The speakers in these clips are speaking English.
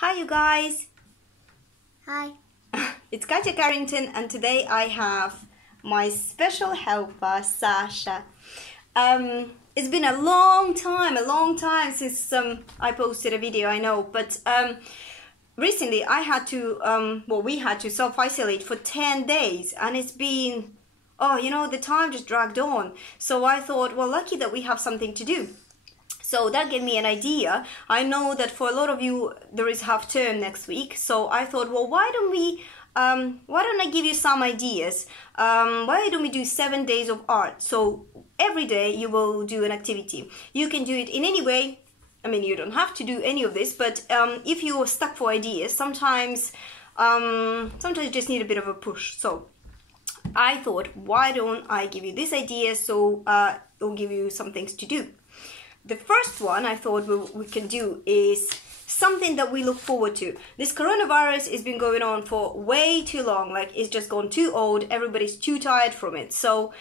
Hi you guys! Hi. It's Katya Carrington and today I have my special helper, Sasha. It's been a long time since I posted a video, I know, but recently I had to, we had to self-isolate for 10 days and it's been, the time just dragged on. So I thought, well, lucky that we have something to do. So that gave me an idea. I know that for a lot of you there is half term next week, so I thought, well, why don't I give you some ideas? Why don't we do 7 days of art? So every day you will do an activity. You can do it in any way. I mean, you don't have to do any of this, but if you're stuck for ideas, sometimes you just need a bit of a push. So I thought, why don't I give you this idea so it'll give you some things to do. The first one I thought we can do is something that we look forward to. This coronavirus has been going on for way too long, like it's just gone too old, everybody's too tired from it. So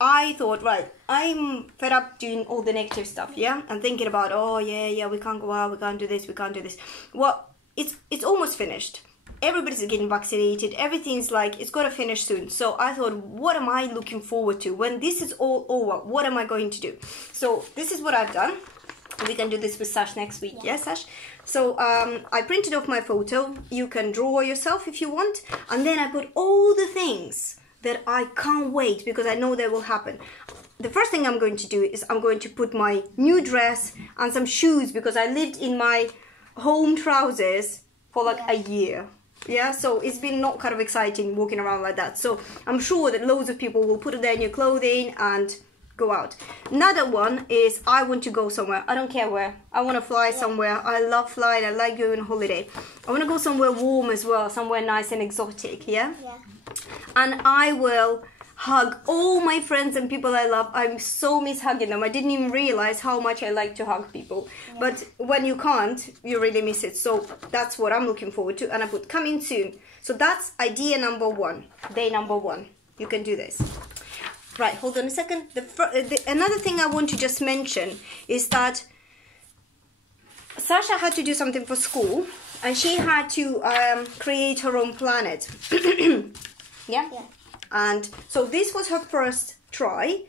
I thought, right, I'm fed up doing all the negative stuff, yeah? And thinking about, oh yeah, we can't go out, we can't do this, we can't do this. Well, it's almost finished. Everybody's getting vaccinated, everything's like, it's got to finish soon. So I thought, what am I looking forward to? When this is all over, what am I going to do? So this is what I've done. We can do this with Sash next week, yeah, Sash? So I printed off my photo. You can draw yourself if you want. And then I put all the things that I can't wait because I know they will happen. The first thing I'm going to do is I'm going to put my new dress and some shoes because I lived in my home trousers for like a year. Yeah, so it's been not kind of exciting walking around like that. So I'm sure that loads of people will put their new clothing and go out. Another one is I want to go somewhere. I don't care where. I want to fly somewhere. I love flying. I like going on holiday. I want to go somewhere warm as well, somewhere nice and exotic, yeah? Yeah. And I will hug all my friends and people I love. I so miss hugging them. I didn't even realize how much I like to hug people. Yeah. But when you can't, you really miss it. So that's what I'm looking forward to. And I put coming soon. So that's idea number one, day number one. You can do this. Right, hold on a second. Another thing I want to just mention is that Sasha had to do something for school. And she had to create her own planet. Yeah? Yeah. And so this was her first try,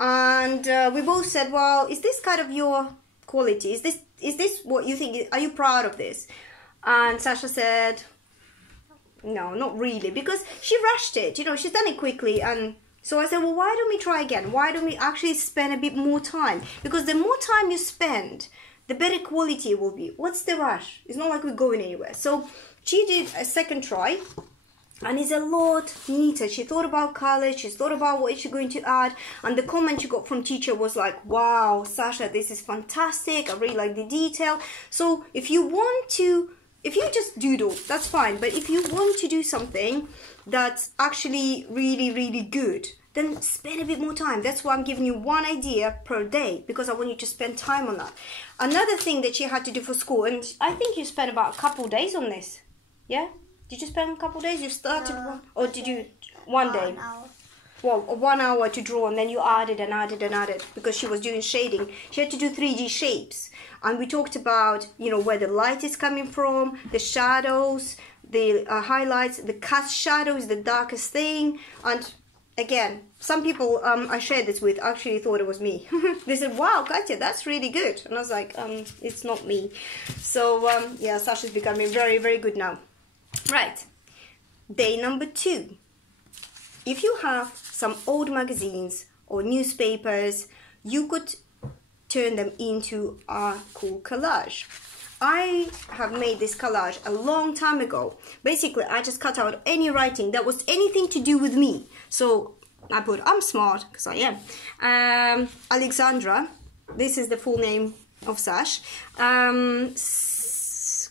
and we both said, well, is this kind of your quality? Is this what you think? Are you proud of this? And Sasha said, no, not really, because she rushed it, she's done it quickly. And so I said, well, why don't we try again? Why don't we actually spend a bit more time? Because the more time you spend, the better quality it will be. What's the rush? It's not like we're going anywhere. So she did a second try. And it's a lot neater. She thought about colors, she thought about what she's going to add, and the comment she got from teacher was like, wow, Sasha, this is fantastic, I really like the detail. So if you just doodle, that's fine, but if you want to do something that's actually really, really good, then spend a bit more time. That's why I'm giving you one idea per day, because I want you to spend time on that. Another thing that she had to do for school, and I think you spent about a couple of days on this, yeah? Did you spend a couple of days? You started one, or did you one day? 1 hour. Well, 1 hour to draw, and then you added and added and added because she was doing shading. She had to do 3D shapes, and we talked about where the light is coming from, the shadows, the highlights. The cast shadow is the darkest thing, and again, some people I shared this with actually thought it was me. They said, wow, Katya, that's really good, and I was like, it's not me. So yeah, Sasha's becoming very, very good now. Right, day number 2. If you have some old magazines or newspapers, you could turn them into a cool collage. I have made this collage a long time ago. Basically, I just cut out any writing that was anything to do with me. So I put, I'm smart, because I am. Alexandra, this is the full name of Sash.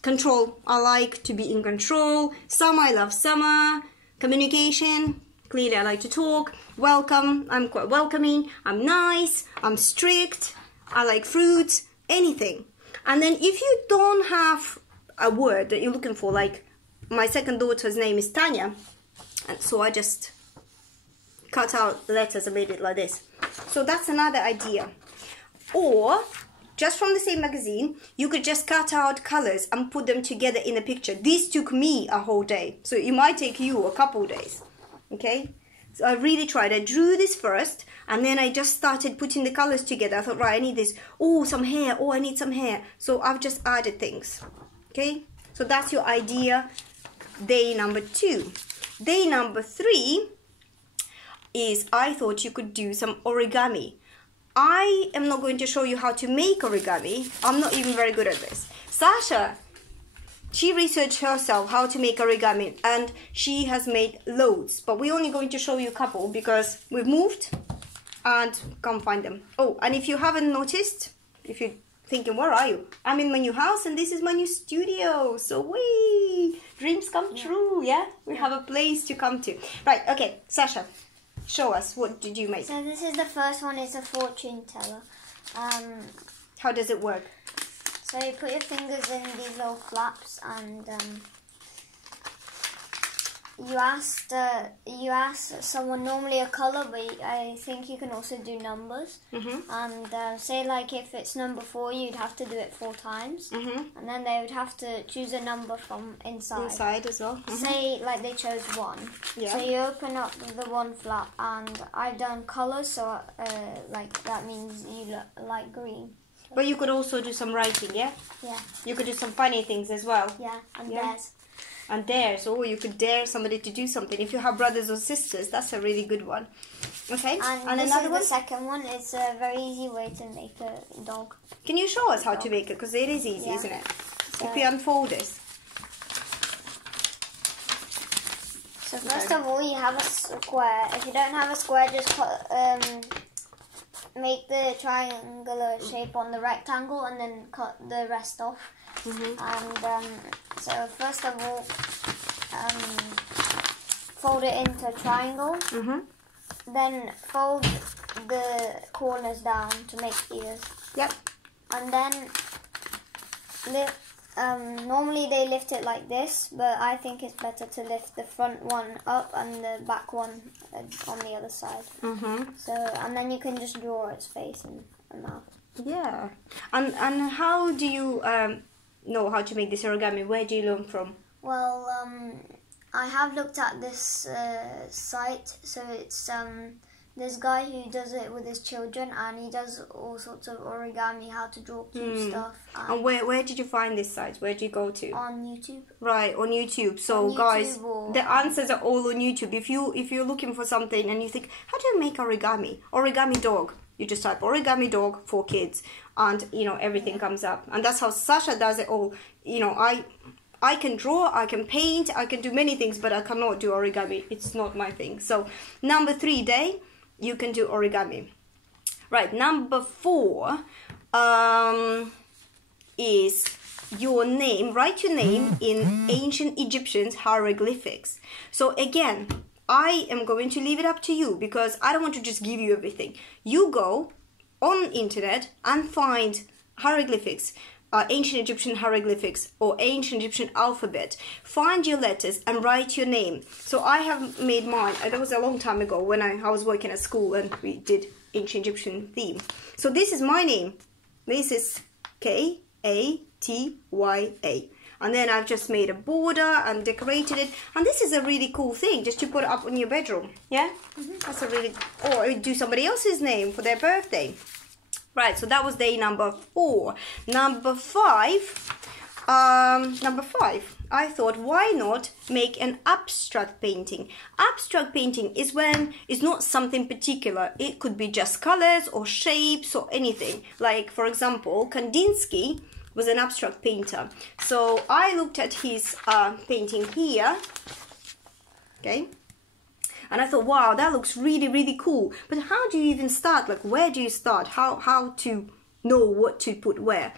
Control, I like to be in control. Summer, I love summer. Communication, clearly I like to talk. Welcome, I'm quite welcoming. I'm nice, I'm strict. I like fruits, anything. And then if you don't have a word that you're looking for, like my second daughter's name is Tanya, and so I just cut out letters and made it like this. So that's another idea. Or just from the same magazine, you could just cut out colors and put them together in a picture. This took me a whole day, so it might take you a couple days. Okay, so I really tried. I drew this first, and then I just started putting the colors together. I thought, right, I need this. Oh, some hair. Oh, I need some hair. So I've just added things. Okay, so that's your idea. Day number 2. Day number 3 is I thought you could do some origami. I am not going to show you how to make origami. I'm not even very good at this. Sasha, she researched herself how to make origami, and she has made loads, but we're only going to show you a couple because we've moved and can't find them. Oh, and if you haven't noticed, if you're thinking, where are you? I'm in my new house and this is my new studio. So wee, dreams come true, yeah? We have a place to come to. Right, okay, Sasha, show us, what did you make? So this is the first one, it's a fortune teller. How does it work? So you put your fingers in these little flaps, and you ask someone normally a colour, but I think you can also do numbers. And say like if it's number 4, you'd have to do it 4 times, and then they would have to choose a number from inside. Inside as well. Say like they chose 1. Yeah. So you open up the 1 flap, and I've done colours, so like that means you like green. But you could also do some writing, yeah? Yeah. You could do some funny things as well. Yeah, and Yeah. dares. And dares, or you could dare somebody to do something. If you have brothers or sisters, that's a really good one. Okay, And this another is one? the second one. It's a very easy way to make a dog. Can you show us how to make it? Because it is easy, Yeah. isn't it? So, If you unfold this. so first of all, you have a square. If you don't have a square, just make the triangular shape on the rectangle and then cut the rest off. And so first of all, fold it into a triangle. Then fold the corners down to make ears. Yep. And then normally they lift it like this, but I think it's better to lift the front one up and the back one on the other side. So, and then you can just draw its face and mouth. Yeah. And how do you know how to make this origami? Where do you learn from? Well, I have looked at this site, so it's this guy who does it with his children, and he does all sorts of origami, how to draw cute stuff. And where did you find this site? Where did you go to? On YouTube. Right, on YouTube. So On YouTube, guys, or the answers are all on YouTube. If you're looking for something and you think, how do you make origami? Origami dog. You just type origami dog for kids, and everything comes up. And that's how Sasha does it all. I can draw, I can paint, I can do many things, but I cannot do origami. It's not my thing. So number 3 day, you can do origami. Right, number 4 is your name. Write your name in ancient Egyptian hieroglyphics. So again, I am going to leave it up to you because I don't want to just give you everything. You go on internet and find hieroglyphics, ancient Egyptian hieroglyphics or ancient Egyptian alphabet. Find your letters and write your name. So I have made mine. That was a long time ago when I was working at school and we did ancient Egyptian theme. So this is my name. This is Katya. And then I've just made a border and decorated it. And this is a really cool thing, just to put it up in your bedroom. Yeah? That's a really... Or do somebody else's name for their birthday. Right, so that was day number 4. Number 5, I thought, why not make an abstract painting? Abstract painting is when it's not something particular. It could be just colors or shapes or anything. Like, for example, Kandinsky was an abstract painter. So I looked at his painting here, okay? And I thought, wow, that looks really, really cool. But how do you even start? Like, where do you start? How to know what to put where?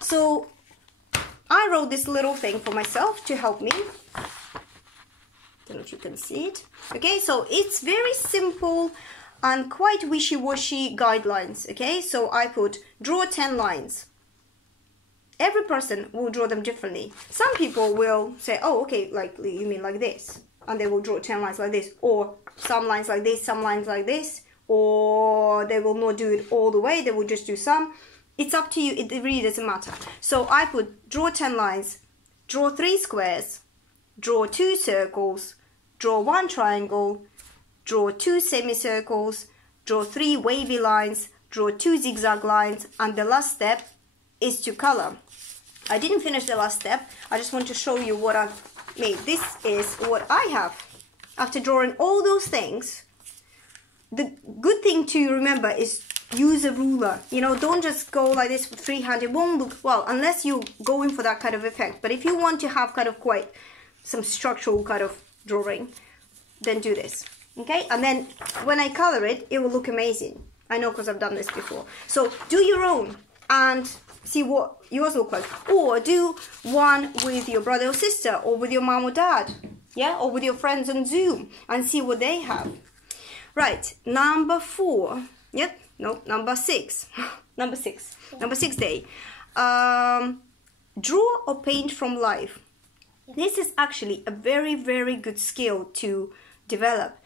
So I wrote this little thing for myself to help me. Don't know if you can see it. Okay, so it's very simple and quite wishy-washy guidelines. Okay, so I put draw 10 lines. Every person will draw them differently. Some people will say, oh, okay, like you mean like this. And they will draw 10 lines like this. Or some lines like this, some lines like this. Or they will not do it all the way. They will just do some. it's up to you. It really doesn't matter. So I put draw 10 lines, draw 3 squares, draw 2 circles, draw 1 triangle, draw 2 semicircles, draw 3 wavy lines, draw 2 zigzag lines, and the last step is to color. I didn't finish the last step. I just want to show you what I've made. This is what I have. After drawing all those things, the good thing to remember is use a ruler. You know, don't just go like this with freehand. It won't look well unless you're going for that kind of effect. But if you want to have kind of quite some structural kind of drawing, then do this. Okay, and then when I color it, it will look amazing. I know because I've done this before. So do your own and see what yours look like. Or do one with your brother or sister, or with your mom or dad. Yeah, or with your friends on Zoom and see what they have. Right, number 4. Yep, no, number 6. Number 6. Number 6 day. Draw or paint from life. This is actually a very, very good skill to develop.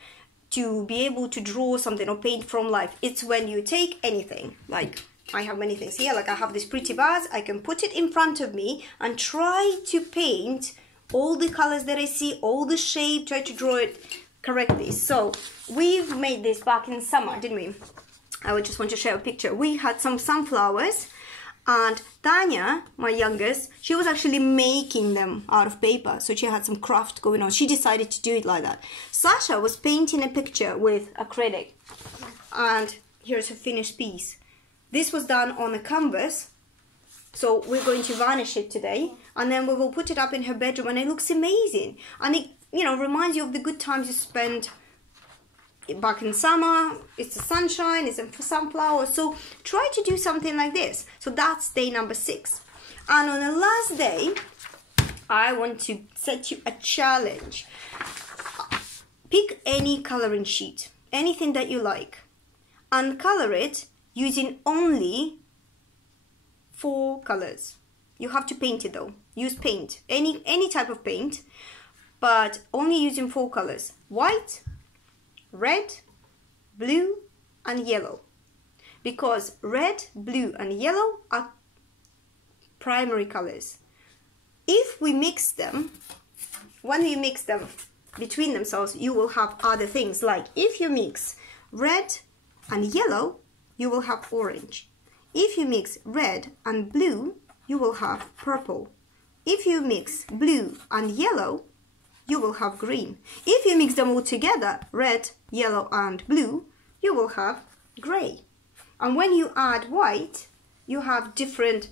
To be able to draw something or paint from life. It's when you take anything, like I have many things here, like I have this pretty vase, I can put it in front of me and try to paint all the colors that I see, all the shape, try to draw it correctly. So we've made this back in summer, didn't we? I would just want to share a picture. We had some sunflowers, and Tanya, my youngest, she was actually making them out of paper. So she had some craft going on. She decided to do it like that. Sasha was painting a picture with acrylic. And here's her finished piece. This was done on a canvas. So we're going to varnish it today. And then we will put it up in her bedroom. And it looks amazing. And it, you know, reminds you of the good times you spent back in summer. It's the sunshine, it's a sunflower. So try to do something like this. So that's day number 6. And on the last day, I want to set you a challenge. Pick any coloring sheet, anything that you like, and color it using only 4 colors. You have to paint it though. Use paint, any type of paint, but only using 4 colors. White, red, blue, and yellow. Because red, blue, and yellow are primary colors. If we mix them, when you mix them between themselves, you will have other things. Like if you mix red and yellow, you will have orange. If you mix red and blue, you will have purple. If you mix blue and yellow, you will have green. If you mix them all together, red, yellow, and blue, you will have gray. And when you add white, you have different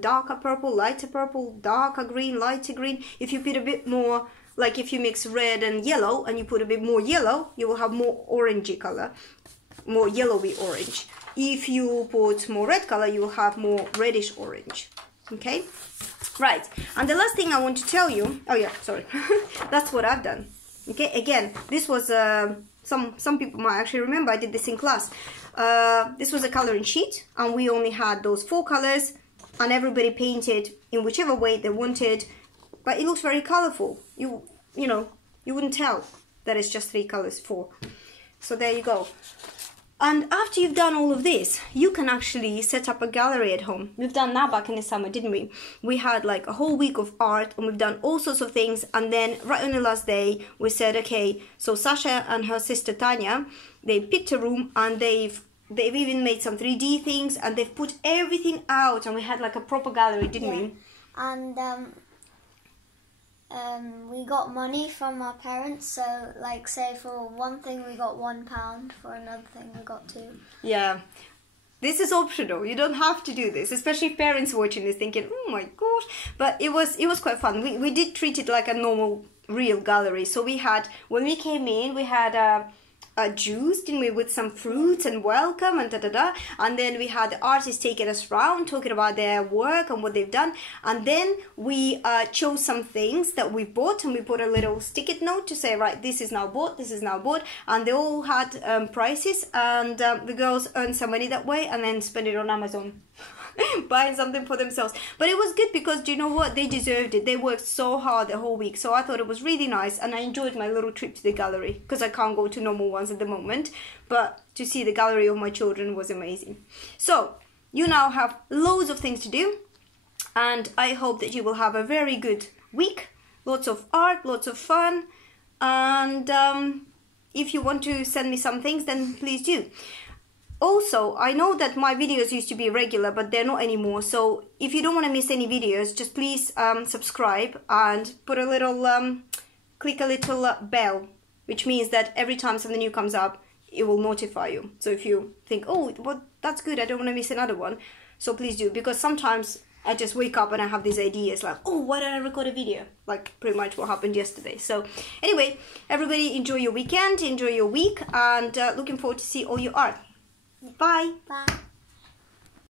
darker purple, lighter purple, darker green, lighter green. If you put a bit more, like if you mix red and yellow and you put a bit more yellow, you will have more orangey color, more yellowy orange. If you put more red color, you will have more reddish orange. Okay? Right, and the last thing I want to tell you, oh yeah, sorry, that's what I've done. Okay, again, this was, some people might actually remember I did this in class. This was a coloring sheet, and we only had those 4 colors, and everybody painted in whichever way they wanted, but it looks very colorful. You know, you wouldn't tell that it's just 3 colors, 4. So there you go. And after you've done all of this, you can actually set up a gallery at home. We've done that back in the summer, didn't we? We had like a whole week of art, and we've done all sorts of things. And then right on the last day, we said, okay, so Sasha and her sister Tanya, they picked a room, and they've even made some 3D things, and they've put everything out, and we had like a proper gallery, didn't we? And we got money from our parents, so like say for one thing we got £1, for another thing we got 2. Yeah, this is optional. You don't have to do this, especially if parents watching this thinking, oh my gosh. But it was quite fun. We did treat it like a normal real gallery. So we had, when we came in, we had a juice, didn't we, with some fruits and welcome and da-da-da. And then we had the artists taking us around, talking about their work and what they've done. And then we chose some things that we bought, and we put a little sticky note to say, right, this is now bought, this is now bought. And they all had prices, and the girls earned some money that way and then spent it on Amazon. Buying something for themselves. But it was good because, do you know what, they deserved it. They worked so hard the whole week, so I thought it was really nice, and I enjoyed my little trip to the gallery because I can't go to normal ones at the moment, but to see the gallery of my children was amazing. So you now have loads of things to do, and I hope that you will have a very good week. Lots of art, lots of fun, and if you want to send me some things, then please do. Also, I know that my videos used to be regular, but they're not anymore. So if you don't want to miss any videos, just please subscribe and put a little, click a little bell, which means that every time something new comes up, it will notify you. So if you think, oh, well, that's good, I don't want to miss another one, so please do, because sometimes I just wake up and I have these ideas like, oh, why don't I record a video? Like pretty much what happened yesterday. So anyway, everybody enjoy your weekend, enjoy your week, and looking forward to see all your art. Bye. Bye.